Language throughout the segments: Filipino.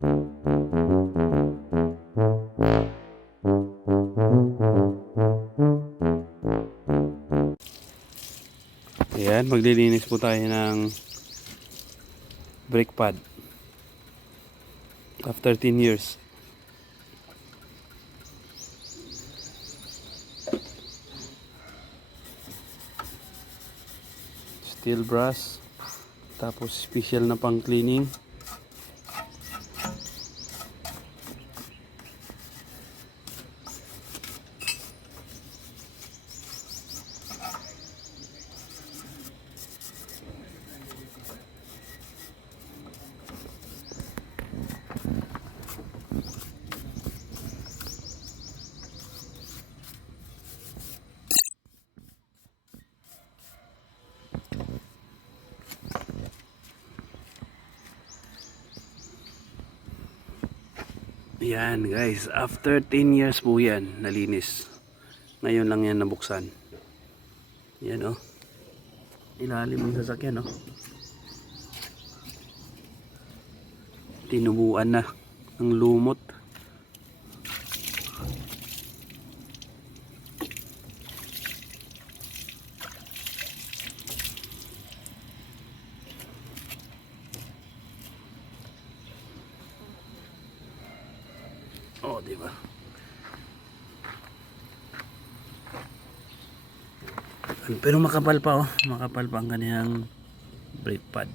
Ayan, maglilinis po tayo ng brake pad after 10 years. Steel brass, tapos special na pang cleaning. Yan guys, after 10 years po yan nalinis. Ngayon lang yan nabuksan. Yan oh, ilalim ng sasakyan oh, tinubuan na ng lumot. Oh, di ba? Pero makapal pa oh, makapal pa ang kaniyang brake pad.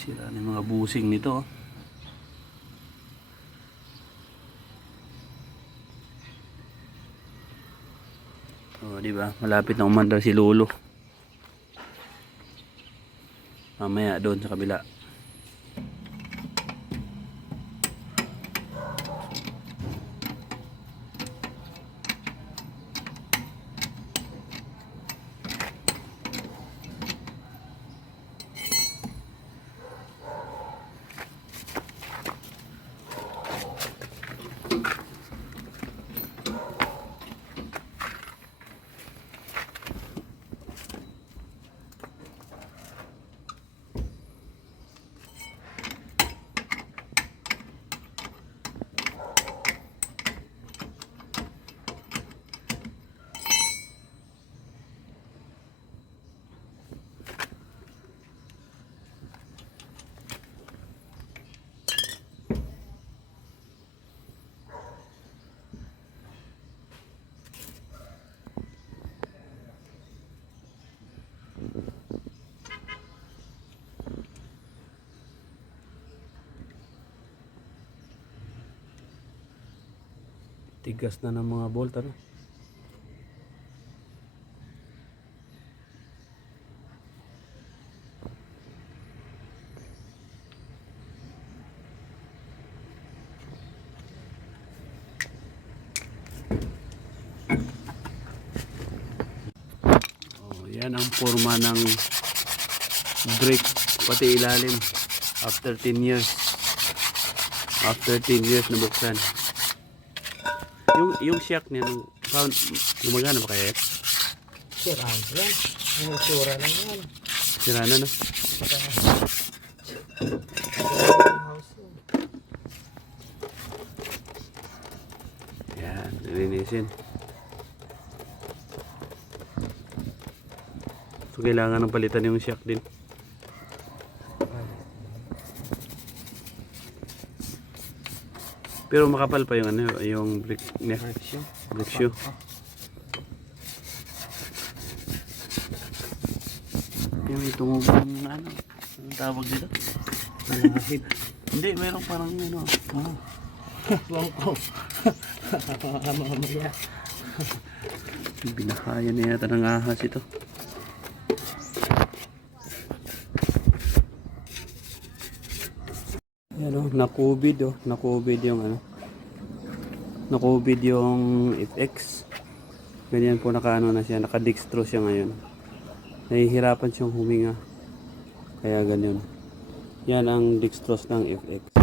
Sira na yung mga busing nito oh. Oh, di ba? Malapit na umandar si Lolo. Mamaya doon sa kabila. Tigas na ng mga bolt ano. Oh, yan ang forma ng brake pati ilalim after 10 years. After 10 years nabuksan. Yung shock niya gumagana pa kaya? Sira yan. Yung sura lang yan. Sira na no? Yan, linisin. So kailangan ng palitan yung shock din. Pero makapal pa yung ano, yung brake niya. Brake shoe. Yung may tumubong ano, anong tawag dito? Malahib. Hindi, mayroong parang ano. Oh. Wang ko. Mamaya. Binahaya na yata ng ahas ito. Yan oh, nakubid oh, nakubid yung ano. Nakubid yung FX. Ganyan po nakaano na siya, nakadextro siya ngayon. Nahihirapan siyang huminga. Kaya ganyan. Yan ang dextrose ng FX.